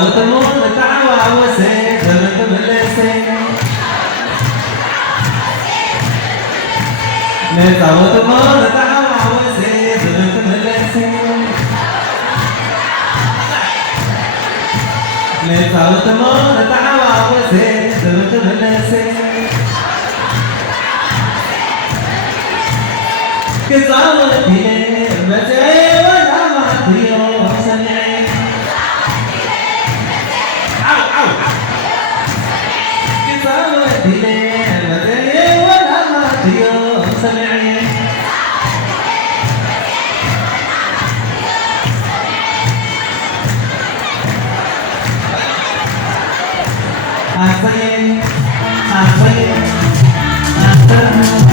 نزاوت مون تعوى وسي زمن ملسي نزاوت مون تعوى وسي زمن ملسي نزاوت مون تعوى وسي زمن ملسي كزاوت هي متى ولا ما ديو سمعي كزاوت هي متى ولا ما ديو سمعي عصير عصير عصير